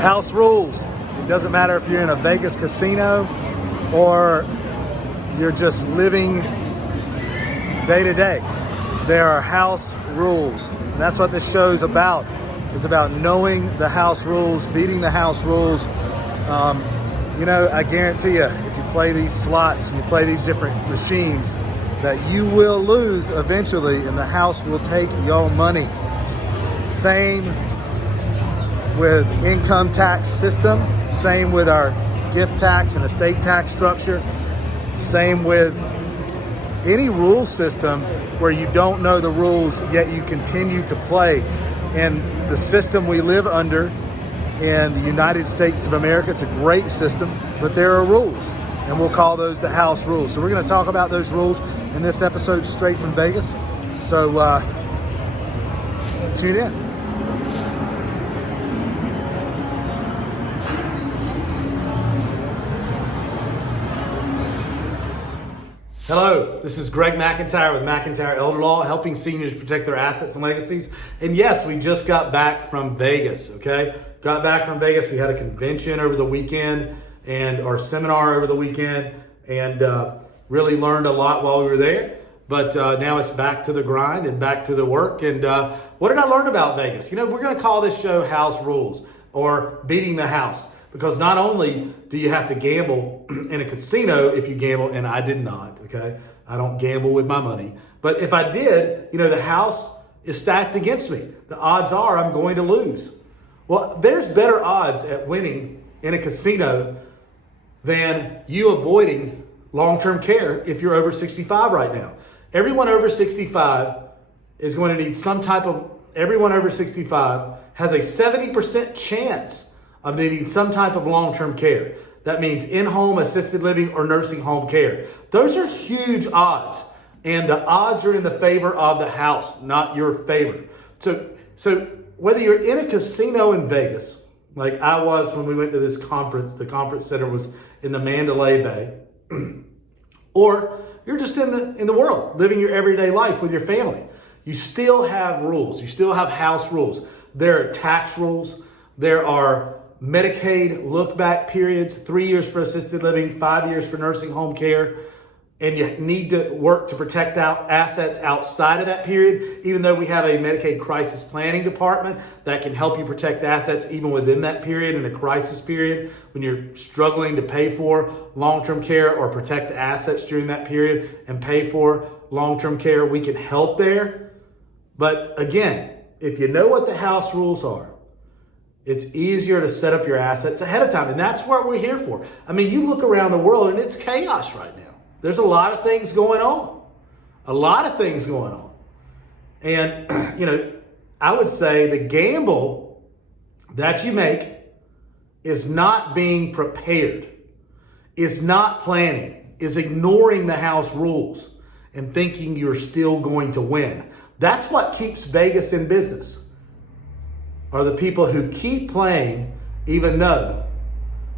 House rules. It doesn't matter if you're in a Vegas casino or you're just living day to day. There are house rules. And that's what this show's about. It's about knowing the house rules, beating the house rules. I guarantee you, if you play these slots and you play these different machines, that you will lose eventually and the house will take your money. Same with income tax system, same with our gift tax and estate tax structure, same with any rule system where you don't know the rules yet you continue to play. And the system we live under in the United States of America, it's a great system, but there are rules, and we'll call those the house rules. So we're going to talk about those rules in this episode straight from Vegas. So tune in. Hello, this is Greg McIntyre with McIntyre Elder Law, helping seniors protect their assets and legacies. And yes, we just got back from Vegas, okay? Got back from Vegas. We had a convention over the weekend and our seminar over the weekend, and really learned a lot while we were there. But now it's back to the grind and back to the work. And what did I learn about Vegas? We're going to call this show House Rules or Beating the House. Because not only do you have to gamble in a casino if you gamble, and I did not, okay? I don't gamble with my money. But if I did, the house is stacked against me. The odds are I'm going to lose. Well, there's better odds at winning in a casino than you avoiding long-term care if you're over 65 right now. Everyone over 65 is going to need everyone over 65 has a 70% chance of needing some type of long-term care. That means in-home assisted living or nursing home care. Those are huge odds, and the odds are in the favor of the house, not your favor. So whether you're in a casino in Vegas, like I was when we went to this conference, the conference center was in the Mandalay Bay, or you're just in the world, living your everyday life with your family, you still have rules. You still have house rules. There are tax rules. There are Medicaid look-back periods, 3 years for assisted living, 5 years for nursing home care, and you need to work to protect assets outside of that period, even though we have a Medicaid crisis planning department that can help you protect assets even within that period, in a crisis period, when you're struggling to pay for long-term care or protect assets during that period and pay for long-term care. We can help there. But again, if you know what the house rules are, it's easier to set up your assets ahead of time. And that's what we're here for. I mean, you look around the world and it's chaos right now. There's a lot of things going on. And, I would say the gamble that you make is not being prepared, is not planning, is ignoring the house rules and thinking you're still going to win. That's what keeps Vegas in business. Are the people who keep playing even though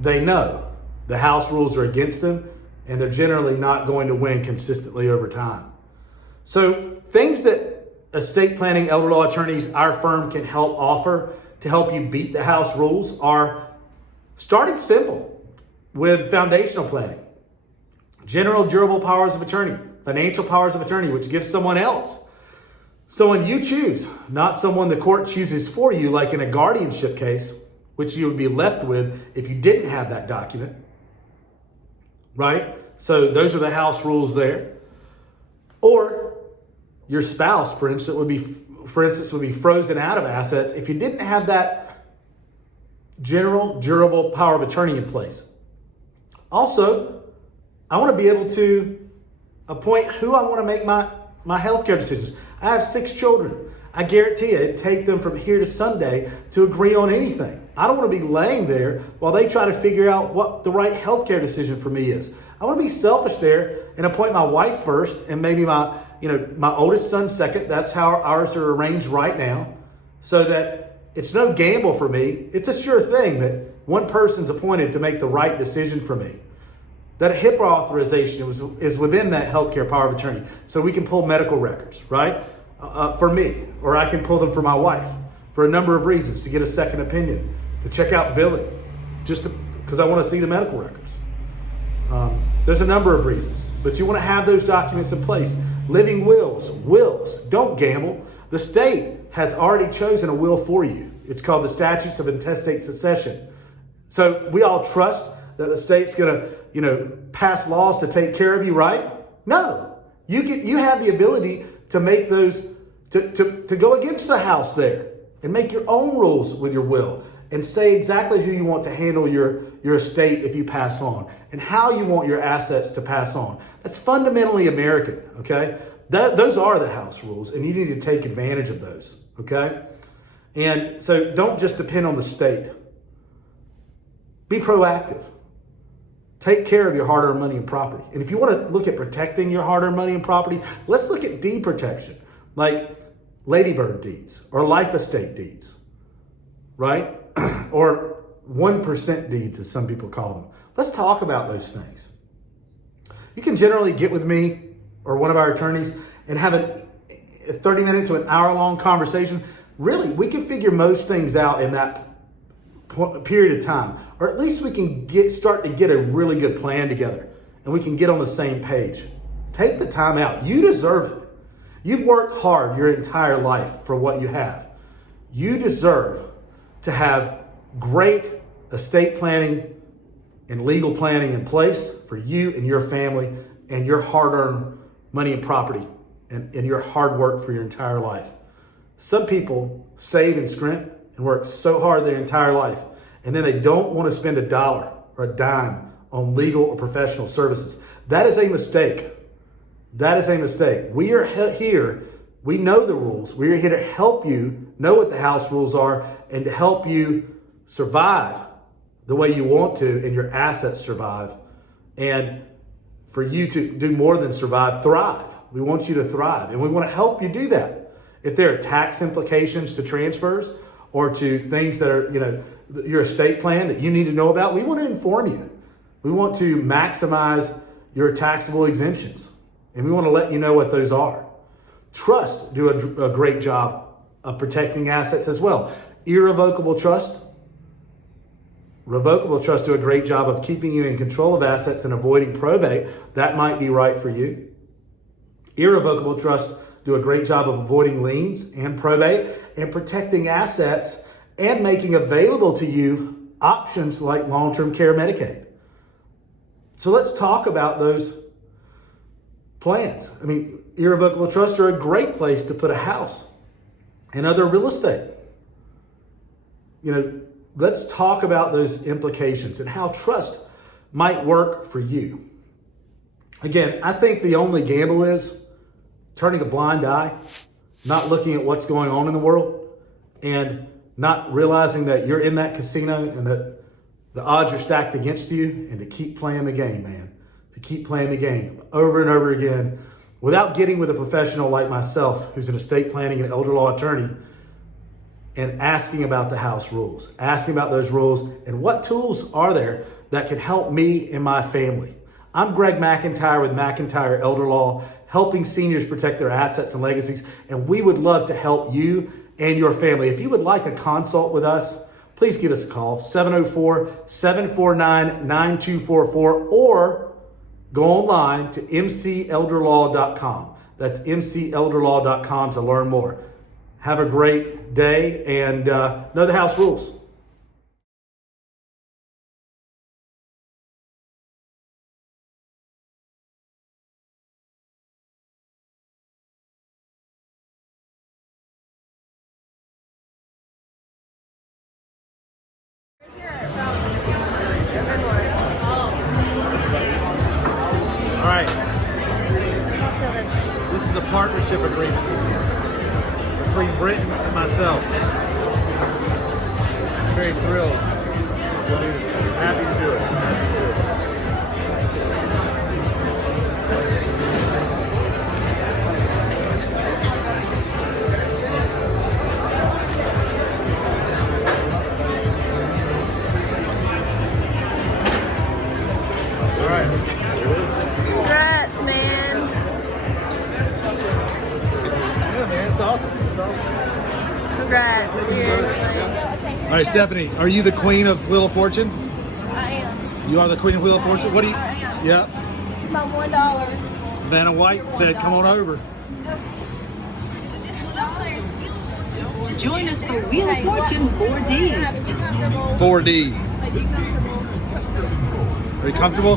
they know the house rules are against them and they're generally not going to win consistently over time. So things that estate planning elder law attorneys, our firm, can help offer to help you beat the house rules are starting simple with foundational planning, general durable powers of attorney, financial powers of attorney, which gives someone you choose, not someone the court chooses for you, like in a guardianship case, which you would be left with if you didn't have that document, right? So those are the house rules there. Or your spouse, for instance, would be frozen out of assets if you didn't have that general durable power of attorney in place. Also, I want to be able to appoint who I want to make my healthcare decisions. I have 6 children. I guarantee you it'd take them from here to Sunday to agree on anything. I don't want to be laying there while they try to figure out what the right healthcare decision for me is. I want to be selfish there and appoint my wife first and maybe my oldest son second. That's how ours are arranged right now, so that it's no gamble for me. It's a sure thing that one person's appointed to make the right decision for me. That a HIPAA authorization is within that healthcare power of attorney. So we can pull medical records, right? For me, or I can pull them for my wife for a number of reasons, to get a second opinion, to check out billing, just because I want to see the medical records. There's a number of reasons, but you want to have those documents in place. Living wills, don't gamble. The state has already chosen a will for you. It's called the Statutes of Intestate Succession. So we all trust that the state's going to, pass laws to take care of you, right? No, you have the ability to make those, to go against the house there and make your own rules with your will and say exactly who you want to handle your estate if you pass on and how you want your assets to pass on. That's fundamentally American, okay? Those are the house rules, and you need to take advantage of those, okay? And so don't just depend on the state. Be proactive. Take care of your hard-earned money and property. And if you want to look at protecting your hard-earned money and property, let's look at deed protection, like ladybird deeds or life estate deeds, right? Or 1% deeds, as some people call them. Let's talk about those things. You can generally get with me or one of our attorneys and have a 30-minute to an hour-long conversation. Really, we can figure most things out in that period of time, or at least we can start to get a really good plan together and we can get on the same page. Take the time out. You deserve it. You've worked hard your entire life for what you have. You deserve to have great estate planning and legal planning in place for you and your family and your hard-earned money and property and your hard work for your entire life. Some people save and scrimp and work so hard their entire life, and then they don't want to spend a dollar or a dime on legal or professional services. That is a mistake. That is a mistake. We are here. We know the rules. We are here to help you know what the house rules are and to help you survive the way you want to and your assets survive. And for you to do more than survive, thrive. We want you to thrive, and we want to help you do that. If there are tax implications to transfers or to things that are, your estate plan that you need to know about, we want to inform you. We want to maximize your taxable exemptions, and we want to let you know what those are. Trusts do a great job of protecting assets as well. Irrevocable trust. Revocable trusts do a great job of keeping you in control of assets and avoiding probate. That might be right for you. Irrevocable trusts do a great job of avoiding liens and probate and protecting assets and making available to you options like long-term care Medicaid. So let's talk about those plans. Irrevocable trusts are a great place to put a house and other real estate. Let's talk about those implications and how trust might work for you. Again, I think the only gamble is turning a blind eye, not looking at what's going on in the world, and not realizing that you're in that casino and that the odds are stacked against you, and to keep playing the game, man. To keep playing the game over and over again without getting with a professional like myself, who's an estate planning and elder law attorney, and asking about the house rules, asking about those rules and what tools are there that can help me and my family. I'm Greg McIntyre with McIntyre Elder Law, helping seniors protect their assets and legacies, and we would love to help you and your family. If you would like a consult with us, please give us a call, 704-749-9244, or go online to mcelderlaw.com. That's mcelderlaw.com to learn more. Have a great day and know the house rules. All right. This is a partnership agreement between Britton and myself. I'm very thrilled to do this. Happy to do it. All right. Congrats, man. Yeah, man, it's awesome. It's awesome. Congrats. Seriously. All right. right, Stephanie, are you the queen of Wheel of Fortune? I am. You are the queen of Wheel of Fortune? What do you? I am. Yeah. This is my $1. Vanna White said, come on over. Join us for Wheel of Fortune 4D. 4D. Are you comfortable?